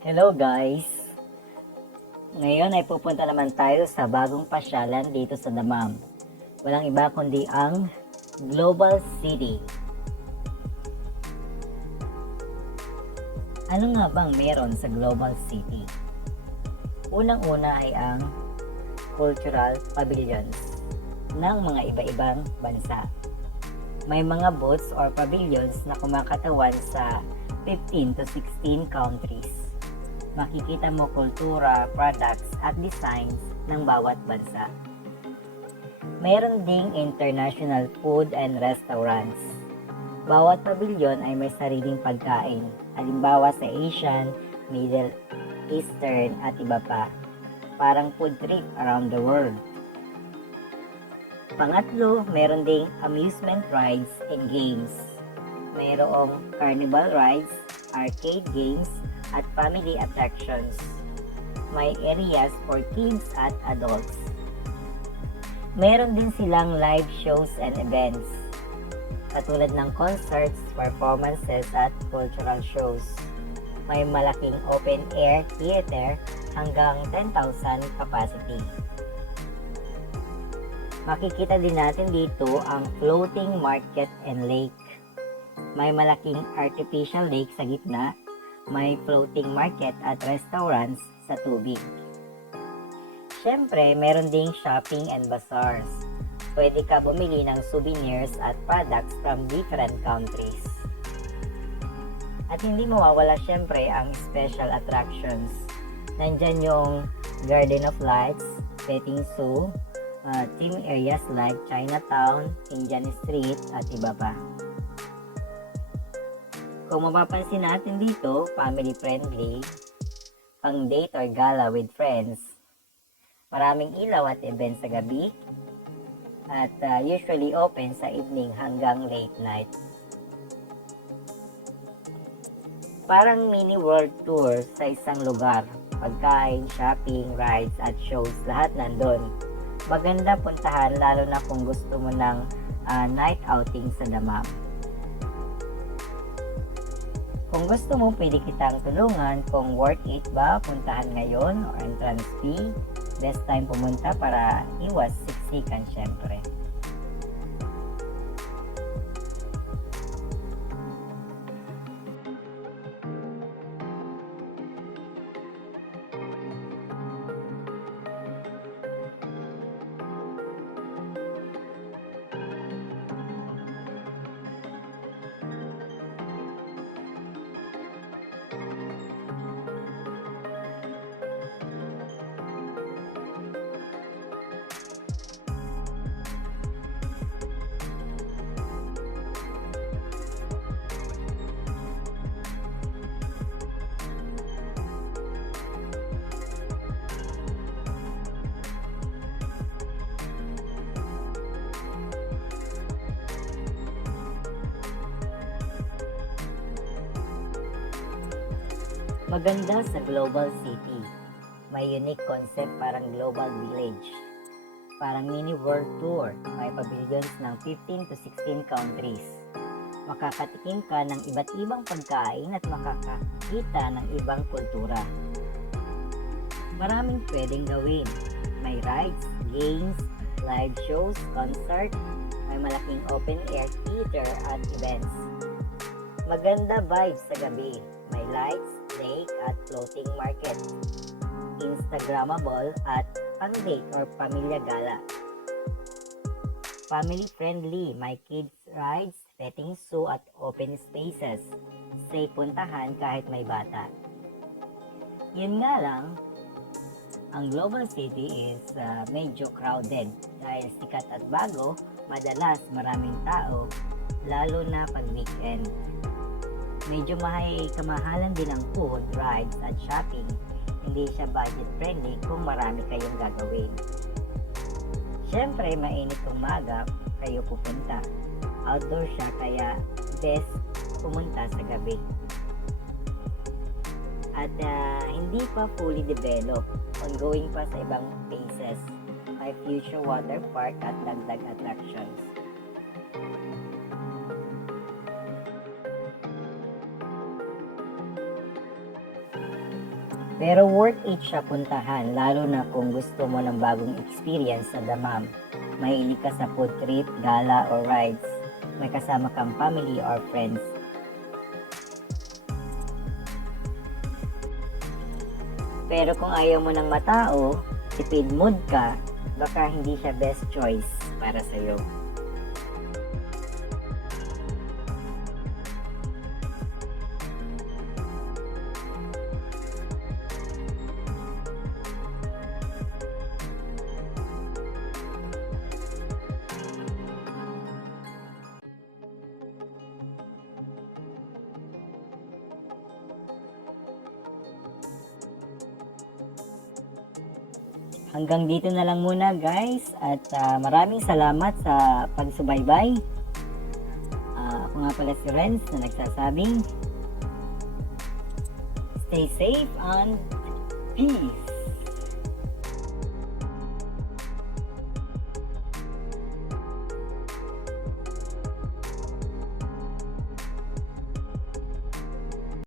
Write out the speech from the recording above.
Hello guys! Ngayon ay pupunta naman tayo sa bagong pasyalan dito sa Damam. Walang iba kundi ang Global City. Ano nga bang meron sa Global City? Unang-una ay ang cultural pavilions ng mga iba-ibang bansa. May mga booths or pavilions na kumakatawan sa 15 to 16 countries. Makikita mo kultura, products at designs ng bawat bansa. Mayroon ding international food and restaurants. Bawat pavilion ay may sariling pagkain, halimbawa sa Asian, Middle Eastern at iba pa. Parang food trip around the world. Pangatlo, meron ding amusement rides and games. Mayroong carnival rides, arcade games, at family attractions. May areas for kids at adults. Meron din silang live shows and events, katulad ng concerts, performances, at cultural shows. May malaking open-air theater hanggang 10,000 capacity. Makikita din natin dito ang floating market and lake. May malaking artificial lake sa gitna, may floating market at restaurants sa tubig. Siyempre, meron ding shopping and bazaars. Pwede ka bumili ng souvenirs at products from different countries. At hindi mawawala siyempre ang special attractions. Nandyan yung Garden of Lights, Petting Zoo, theme areas like Chinatown, Indian Street at iba pa. Kung mapapansin natin dito, family friendly, pang date or gala with friends. Maraming ilaw at events sa gabi at usually open sa evening hanggang late night. Parang mini world tour sa isang lugar. Pagkain, shopping, rides at shows, lahat nandun. Maganda puntahan lalo na kung gusto mo ng night outing sa Damam. Kung gusto mo, pwede kitang tulungan kung worth it ba puntahan ngayon or entrance fee. Best time pumunta para iwas siksikan syempre. Maganda sa Global City. May unique concept parang global village. Parang mini world tour. May pavilions ng 15 to 16 countries. Makakatikim ka ng iba't ibang pagkain at makakakita ng ibang kultura. Maraming pwedeng gawin. May rides, games, live shows, concert, may malaking open-air theater at events. Maganda vibes sa gabi. May lights, lake at floating market. Instagrammable at pang-date or pamilya gala. Family friendly, may kids rides, petting zoo at open spaces. Safe puntahan kahit may bata. Yun nga lang, ang Global City is medyo crowded dahil sikat at bago, madalas maraming tao, lalo na pag weekend. Medyo kamahalan din ang food, rides at shopping. Hindi siya budget friendly kung marami kayong gagawin. Siyempre, mainit umaga kayo pupunta. Outdoor siya kaya best pumunta sa gabi. At hindi pa fully developed. Ongoing pa sa ibang phases. May future water park at dagdag attractions. Pero worth it siya puntahan, lalo na kung gusto mo ng bagong experience sa Damam. Mahilig ka sa food trip, gala, or rides. May kasama kang family or friends. Pero kung ayaw mo ng matao, tipid mood ka, baka hindi siya best choice para sa'yo. Hanggang dito na lang muna guys at maraming salamat sa pagsubaybay. Ako nga pala si Renz na nagsasabing stay safe and peace!